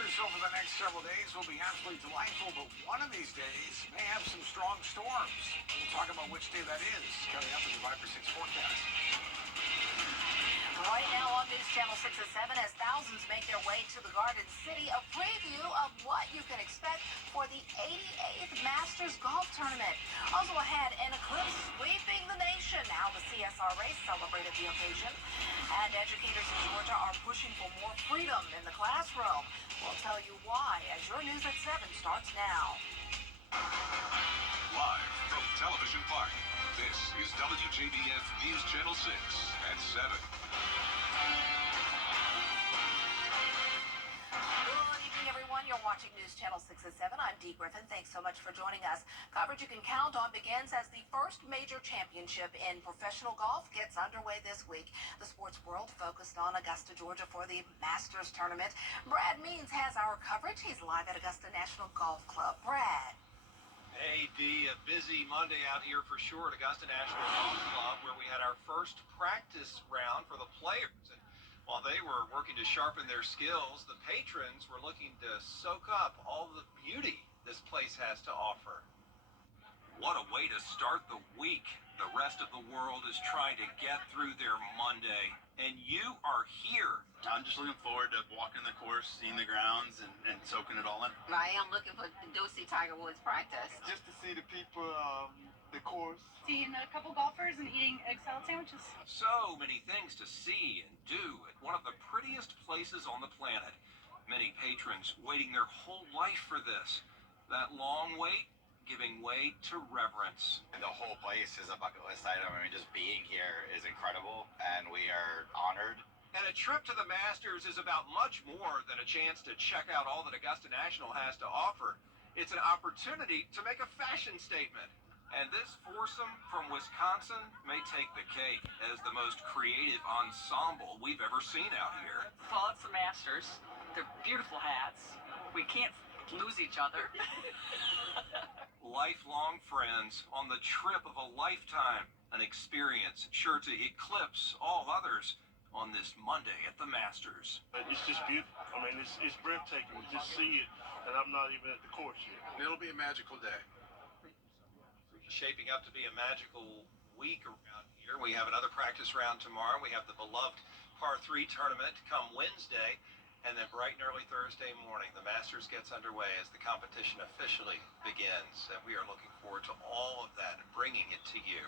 Temperatures over the next several days will be absolutely delightful, but one of these days may have some strong storms. We'll talk about which day that is coming up in the 5 for 6 forecast. Right now on News Channel 6 and 7, as thousands make their way to the Garden City, a preview of what you can expect for the 88th Masters Golf Tournament. Also ahead, an eclipse sweeping the nation. How the CSRA celebrated the occasion. And educators in Georgia are pushing for more freedom in the classroom. We'll tell you why as your News at 7 starts now. Live from Television Park, this is WJBF News Channel 6 at 7. Good evening, everyone. You're watching News Channel 6 at 7. I'm Dee Griffin. Thanks so much for joining us. Coverage you can count on begins as the first major championship in professional golf gets underway this week. The sports world focused on Augusta, Georgia for the Masters Tournament. Brad Means has our coverage. He's live at Augusta National Golf Club. Brad. Hey, Dee, a busy Monday out here for sure at Augusta National Golf Club, where we had our first practice round for the players. And while they were working to sharpen their skills, the patrons were looking to soak up all the beauty this place has to offer. What a way to start the week. The rest of the world is trying to get through their Monday, and you are here. I'm just looking forward to walking the course, seeing the grounds, and soaking it all in. I am looking for to go see Tiger Woods practice. Just to see the people, the course. Seeing a couple golfers and eating egg salad sandwiches. So many things to see and do at one of the prettiest places on the planet. Many patrons waiting their whole life for this. That long wait giving way to reverence. And the whole place is a bucket list item. I mean, just being here is incredible, and we are honored. And a trip to the Masters is about much more than a chance to check out all that Augusta National has to offer. It's an opportunity to make a fashion statement. And this foursome from Wisconsin may take the cake as the most creative ensemble we've ever seen out here. Well, it's the Masters. They're beautiful hats. We can't lose each other. Lifelong friends on the trip of a lifetime. An experience sure to eclipse all others on this Monday at the Masters. It's just beautiful. I mean, it's breathtaking to just see it, and I'm not even at the course yet. It'll be a magical day. Shaping up to be a magical week around here. We have another practice round tomorrow. We have the beloved par 3 tournament come Wednesday. And then bright and early Thursday morning, the Masters gets underway as the competition officially begins. And we are looking forward to all of that and bringing it to you.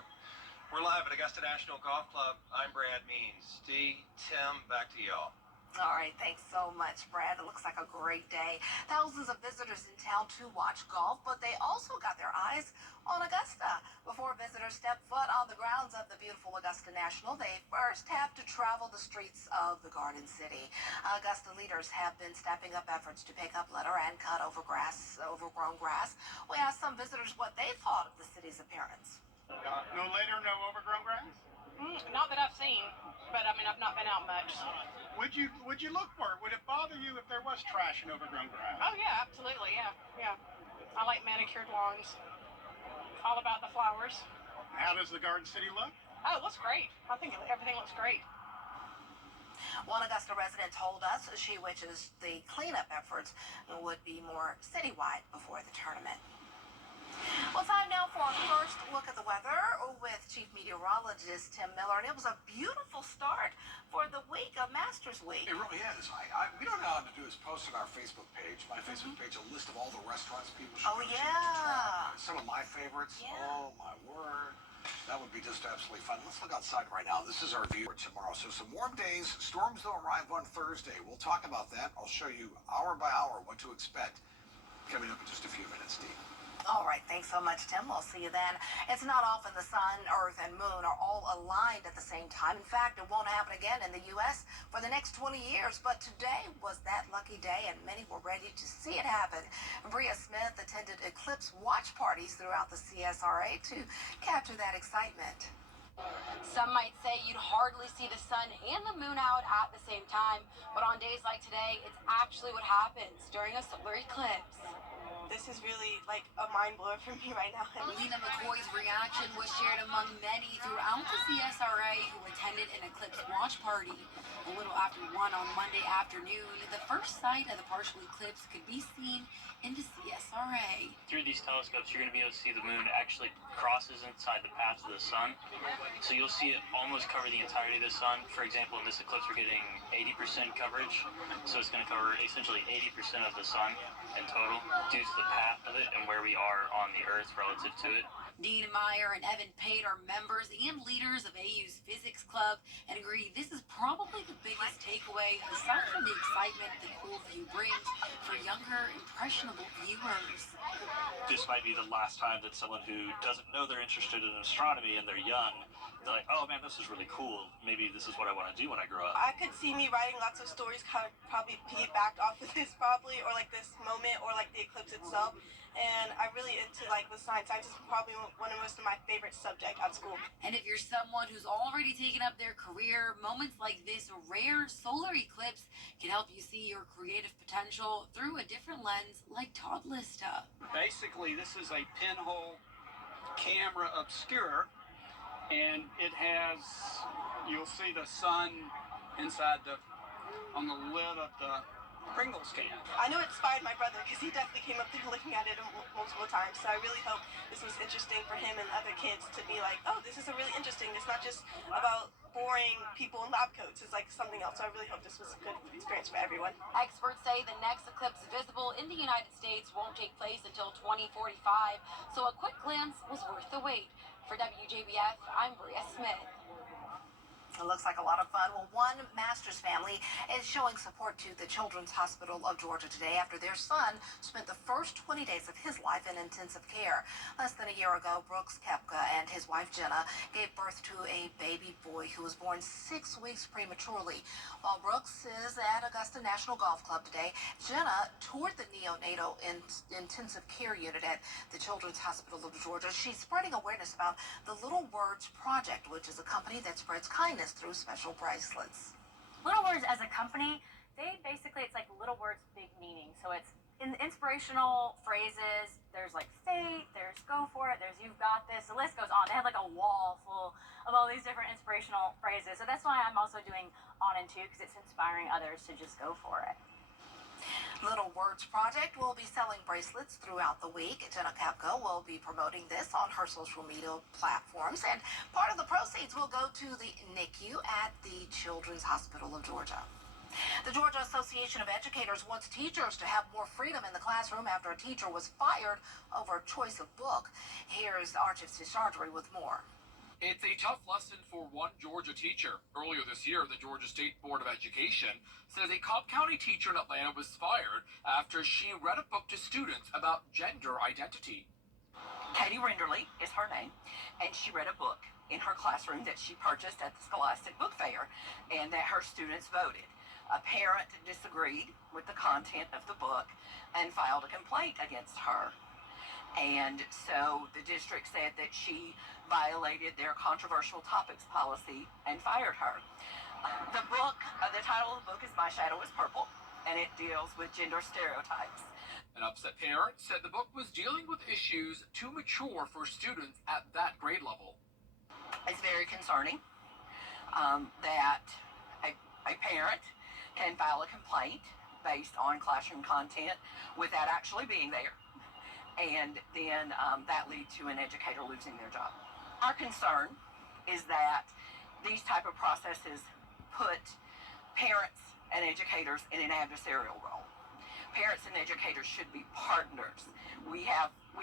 We're live at Augusta National Golf Club. I'm Brad Means. Dee, Tim, back to y'all. All right, thanks so much, Brad. It looks like a great day. Thousands of visitors in town to watch golf, but they also got their eyes on Augusta. Before visitors step foot on the grounds of the beautiful Augusta National, they first have to travel the streets of the Garden City. Augusta leaders have been stepping up efforts to pick up litter and cut overgrown grass. We asked some visitors what they thought of the city's appearance. No litter, no overgrown grass? Not that I've seen, but I mean, I've not been out much. Would you look for it? Would it bother you if there was trash and overgrown grass? Oh yeah, absolutely, yeah. I like manicured lawns. All about the flowers. How does the Garden City look? Oh, it looks great. I think everything looks great. One Augusta resident told us she wishes the cleanup efforts would be more citywide before the tournament. Well, time now for our first look at the weather with Chief Meteorologist Tim Miller. And it was a beautiful start for the week of Masters Week. It really is. We don't know how to do is post on our Facebook page, my Facebook page, a list of all the restaurants people should go to try. Some of my favorites. Yeah. Oh, my word. That would be just absolutely fun. Let's look outside right now. This is our view for tomorrow. So some warm days. Storms will arrive on Thursday. We'll talk about that. I'll show you hour by hour what to expect coming up in just a few minutes, Steve. All right, thanks so much, Tim. We'll see you then. It's not often the sun, earth, and moon are all aligned at the same time. In fact, it won't happen again in the U.S. for the next 20 years. But today was that lucky day, and many were ready to see it happen. Bria Smith attended eclipse watch parties throughout the CSRA to capture that excitement. Some might say you'd hardly see the sun and the moon out at the same time, but on days like today, it's actually what happens during a solar eclipse. This is really like a mind blower for me right now. Lena McCoy's reaction was shared among many throughout the CSRA who attended an eclipse watch party. A little after 1 on Monday afternoon, the first sight of the partial eclipse could be seen in the CSRA. Through these telescopes, you're going to be able to see the moon actually crosses inside the path of the sun. So you'll see it almost cover the entirety of the sun. For example, in this eclipse, we're getting 80% coverage. So it's going to cover essentially 80% of the sun in total due to the path of it and where we are on the Earth relative to it. Dean Meyer and Evan Pate are members and leaders of AU's Physics Club and agree this is probably the biggest takeaway, aside from the excitement the cool view brings for younger, impressionable viewers. This might be the last time that someone who doesn't know they're interested in astronomy and they're young, they're like, oh man, this is really cool. Maybe this is what I want to do when I grow up. I could see me writing lots of stories kind of probably piggybacked off of this probably, or like this moment, or like the eclipse itself. And I'm really into like the science. Science is probably one of most of my favorite subjects at school. And if you're someone who's already taken up their career, moments like this rare solar eclipse can help you see your creative potential through a different lens, like Todd Lista. Basically, this is a pinhole camera obscure, and it has, you'll see the sun inside on the lid of the Pringles can. I know it inspired my brother because he definitely came up there looking at it multiple times. So I really hope this was interesting for him and other kids to be like, oh, this is a really interesting. It's not just about boring people in lab coats. It's like something else. So I really hope this was a good experience for everyone. Experts say the next eclipse visible in the United States won't take place until 2045. So a quick glance was worth the wait. For WJBF, I'm Bria Smith. It looks like a lot of fun. Well, one Masters family is showing support to the Children's Hospital of Georgia today after their son spent the first 20 days of his life in intensive care. Less than a year ago, Brooks Koepka and his wife Jenna gave birth to a baby boy who was born 6 weeks prematurely. While Brooks is at Augusta National Golf Club today, Jenna toured the neonatal intensive care unit at the Children's Hospital of Georgia. She's spreading awareness about the Little Words Project, which is a company that spreads kindness through special bracelets. Little Words as a company, it's like Little Words, big meaning. So it's in inspirational phrases. There's like faith, there's go for it, there's you've got this. The list goes on. They have like a wall full of all these different inspirational phrases. So that's why I'm also doing On and Two, because it's inspiring others to just go for it. Little Words Project will be selling bracelets throughout the week. Jenna Koepka will be promoting this on her social media platforms, and part of the proceeds will go to the NICU at the Children's Hospital of Georgia. The Georgia Association of Educators wants teachers to have more freedom in the classroom after a teacher was fired over a choice of book. Here's Archie Sishardri with more. It's a tough lesson for one Georgia teacher. Earlier this year, the Georgia State Board of Education says a Cobb County teacher in Atlanta was fired after she read a book to students about gender identity. Katie Renderly is her name, and she read a book in her classroom that she purchased at the Scholastic Book Fair, and that her students voted. A parent disagreed with the content of the book and filed a complaint against her. And so the district said that she violated their controversial topics policy and fired her. The title of the book is My Shadow is Purple, and it deals with gender stereotypes. An upset parent said the book was dealing with issues too mature for students at that grade level. It's very concerning that a parent can file a complaint based on classroom content without actually being there. And then that leads to an educator losing their job. Our concern is that these type of processes put parents and educators in an adversarial role. Parents and educators should be partners. We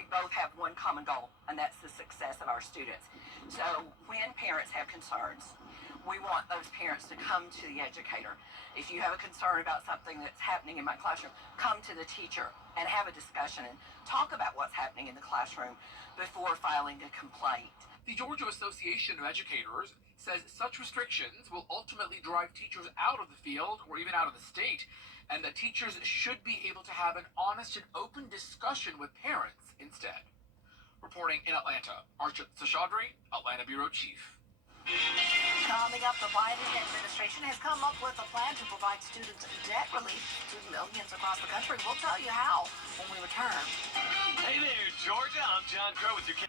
both have one common goal, and that's the success of our students. So when parents have concerns, we want those parents to come to the educator. If you have a concern about something that's happening in my classroom, come to the teacher and have a discussion and talk about what's happening in the classroom before filing a complaint. The Georgia Association of Educators says such restrictions will ultimately drive teachers out of the field or even out of the state, and that teachers should be able to have an honest and open discussion with parents instead. Reporting in Atlanta, Archit Seshadri, Atlanta Bureau Chief. Coming up, the Biden administration has come up with a plan to provide students debt relief to millions across the country. We'll tell you how when we return. Hey there, Georgia. I'm John Crow with your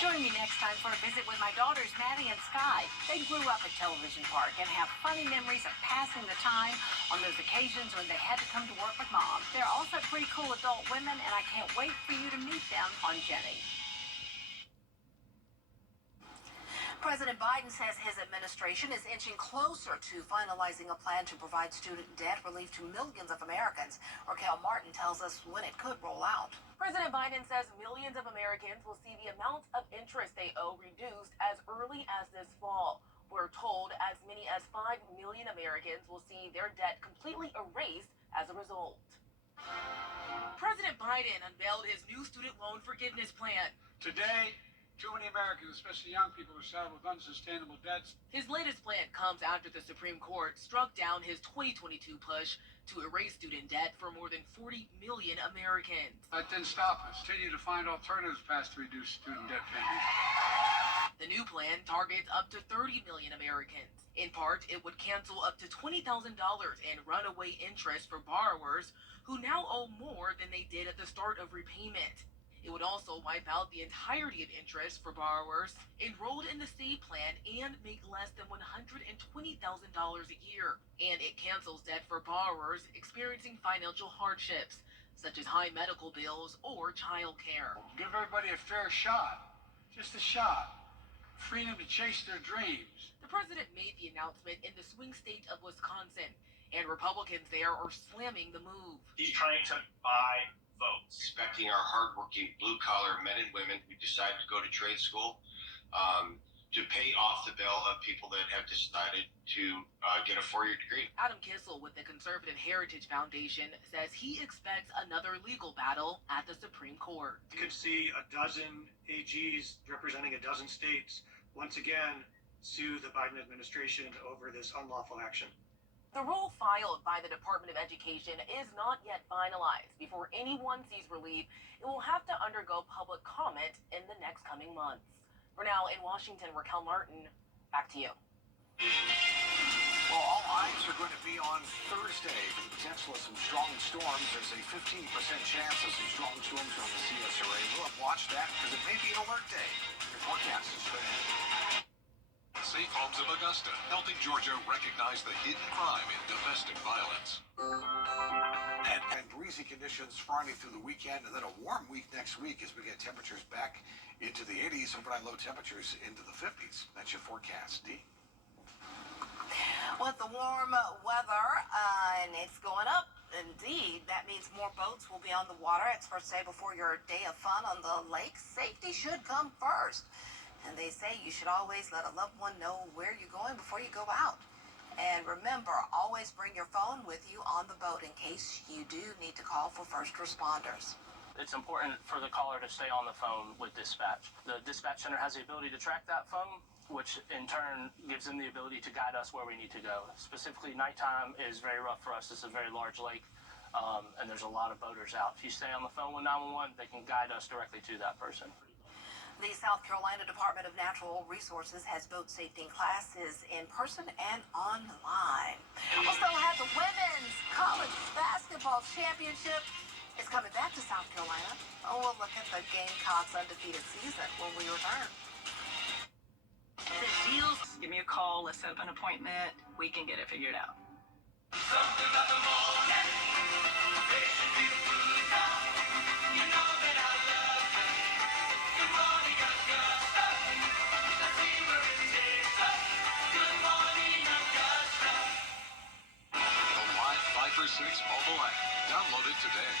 Join me next time for a visit with my daughters, Maddie and Sky. They grew up at Television Park and have funny memories of passing the time on those occasions when they had to come to work with Mom. They're also pretty cool adult women, and I can't wait for you to meet them on Jenny. President Biden says his administration is inching closer to finalizing a plan to provide student debt relief to millions of Americans. Raquel Martin tells us when it could roll out. President Biden says millions of Americans will see the amount of interest they owe reduced as early as this fall. We're told as many as 5 million Americans will see their debt completely erased as a result. President Biden unveiled his new student loan forgiveness plan. Today, too many Americans, especially young people, are saddled with unsustainable debts. His latest plan comes after the Supreme Court struck down his 2022 push to erase student debt for more than 40 million Americans. That didn't stop us. Continue to find alternatives paths to reduce student debt payments. The new plan targets up to 30 million Americans. In part, it would cancel up to $20,000 in runaway interest for borrowers who now owe more than they did at the start of repayment. It would also wipe out the entirety of interest for borrowers enrolled in the state plan and make less than $120,000 a year. And it cancels debt for borrowers experiencing financial hardships, such as high medical bills or child care. Give everybody a fair shot. Just a shot. Freedom to chase their dreams. The president made the announcement in the swing state of Wisconsin, and Republicans there are slamming the move. He's trying to buy votes. Expecting our hardworking blue-collar men and women who decide to go to trade school to pay off the bill of people that have decided to get a four-year degree. Adam Kissel with the Conservative Heritage Foundation says he expects another legal battle at the Supreme Court. You could see a dozen AGs representing a dozen states once again sue the Biden administration over this unlawful action. The rule filed by the Department of Education is not yet finalized. Before anyone sees relief, it will have to undergo public comment in the next coming months. For now, in Washington, Raquel Martin, back to you. Well, all eyes are going to be on Thursday for the potential of some strong storms. There's a 15% chance of some strong storms on the CSRA. We'll have watched that because it may be an alert day. Your forecast is straight ahead. Safe Homes of Augusta, helping Georgia recognize the hidden crime in domestic violence. And breezy conditions Friday through the weekend, and then a warm week next week as we get temperatures back into the 80s, overnight low temperatures into the 50s. That's your forecast, Dee. With the warm weather, and it's going up, indeed, that means more boats will be on the water. Experts say before your day of fun on the lake, safety should come first. And they say you should always let a loved one know where you're going before you go out. And remember, always bring your phone with you on the boat in case you do need to call for first responders. It's important for the caller to stay on the phone with dispatch. The dispatch center has the ability to track that phone, which in turn gives them the ability to guide us where we need to go. Specifically, nighttime is very rough for us. This is a very large lake, and there's a lot of boaters out. If you stay on the phone with 911, they can guide us directly to that person. The South Carolina Department of Natural Resources has boat safety classes in person and online. We'll still have the Women's College Basketball Championship. It's coming back to South Carolina. Oh, we'll look at the Gamecocks' undefeated season when we return. The deals, give me a call, let's set up an appointment, we can get it figured out. Something about the morning, they should feel good now. You know that I love you. Good morning, Augusta. Let's see where it takes us. Good morning, Augusta. The Live 5 for 6 mobile app. Download it today.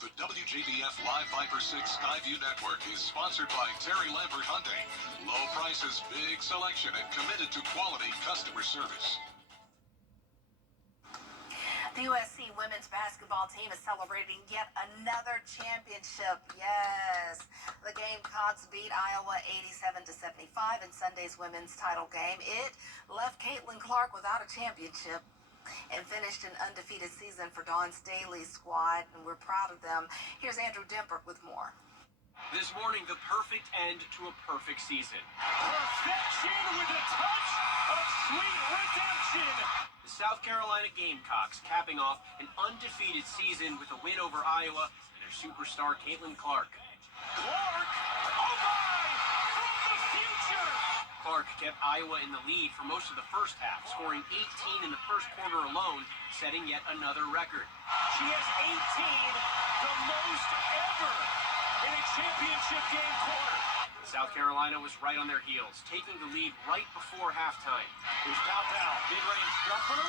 The WJBF Live 5 for 6 Skyview Network is sponsored by Terry Lambert Hyundai. Low prices, big selection, and committed to quality customer service. The USC women's basketball team is celebrating yet another championship. Yes. The Gamecocks beat Iowa 87-75 in Sunday's women's title game. It left Caitlin Clark without a championship and finished an undefeated season for Dawn Staley's squad, and we're proud of them. Here's Andrew Dimper with more. This morning, the perfect end to a perfect season. Perfection with a touch of sweet redemption. The South Carolina Gamecocks capping off an undefeated season with a win over Iowa and their superstar Caitlin Clark. Clark kept Iowa in the lead for most of the first half, scoring 18 in the first quarter alone, setting yet another record. She has 18, the most ever in a championship game quarter. South Carolina was right on their heels, taking the lead right before halftime. Here's Powell, mid-range jumper,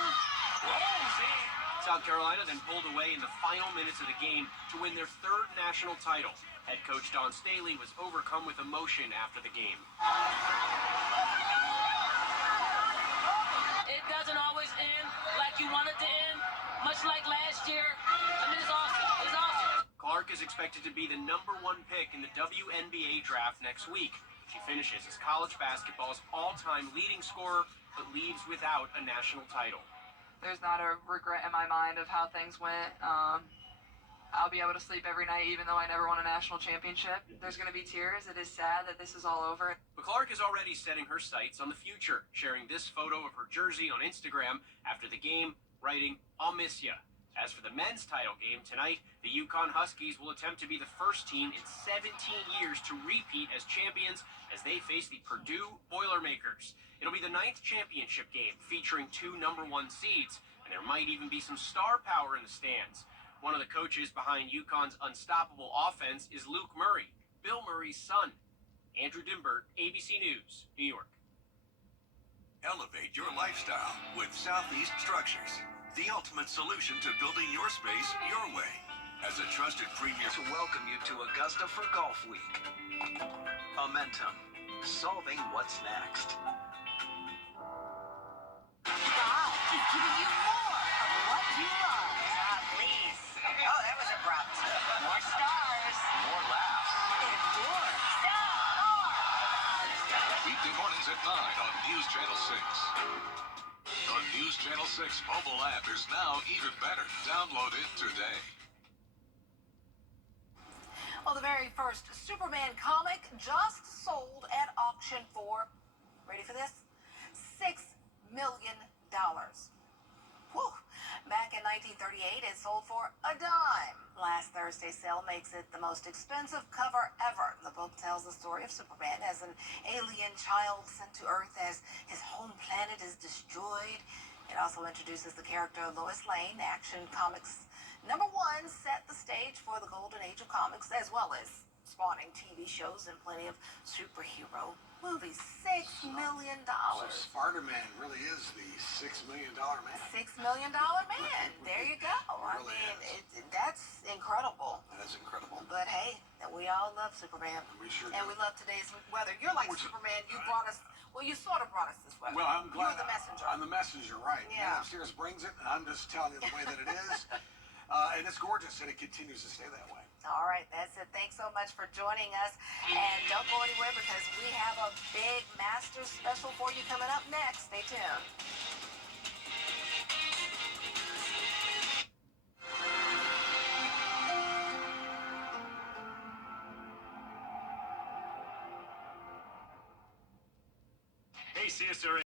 rolls in. South Carolina then pulled away in the final minutes of the game to win their third national title. Head coach Don Staley was overcome with emotion after the game. It doesn't always end like you want it to end, much like last year. I mean, it's awesome. It's awesome. Clark is expected to be the #1 pick in the WNBA draft next week. She finishes as college basketball's all-time leading scorer, but leaves without a national title. There's not a regret in my mind of how things went. I'll be able to sleep every night even though I never won a national championship. There's going to be tears. It is sad that this is all over. But Clark is already setting her sights on the future, sharing this photo of her jersey on Instagram after the game, writing, "I'll miss ya." As for the men's title game tonight, the UConn Huskies will attempt to be the first team in 17 years to repeat as champions as they face the Purdue Boilermakers. It'll be the 9th championship game featuring 2 #1 seeds, and there might even be some star power in the stands. One of the coaches behind UConn's unstoppable offense is Luke Murray, Bill Murray's son. Andrew Dimbert, ABC News, New York. Elevate your lifestyle with Southeast Structures, the ultimate solution to building your space your way. As a trusted premier to welcome you to Augusta for Golf Week. Momentum, solving what's next. God is giving you more of what you love. Please. Oh, that was abrupt. More stars. More laughs. And more stars. Weekday mornings at 9 on News Channel 6. The News Channel 6 mobile app is now even better. Download it today. Well, the very first Superman comic just sold at auction for, ready for this? $6 million. Whew. Back in 1938, it sold for a dime. Last Thursday's sale makes it the most expensive cover ever. The book tells the story of Superman as an alien child sent to Earth as his home planet is destroyed. It also introduces the character Lois Lane. Action Comics #1 set the stage for the golden age of comics, as well as spawning TV shows and plenty of superhero movies. $6 million. So Spider-Man really is the $6 million man. $6 million man. There you go. I mean, that's incredible. That is incredible. But hey, we all love Superman. We sure And do. we love today's weather. You're like Superman. You brought us, well, you sort of brought us this weather. Well, I'm glad. You're the messenger. I'm the messenger, right. Yeah. Man upstairs brings it, and I'm just telling you the way that it is. And it's gorgeous, and it continues to stay that way. All right, that's it. Thanks so much for joining us. And don't go anywhere because we have a big Masters special for you coming up next. Stay tuned. Hey, CSRA.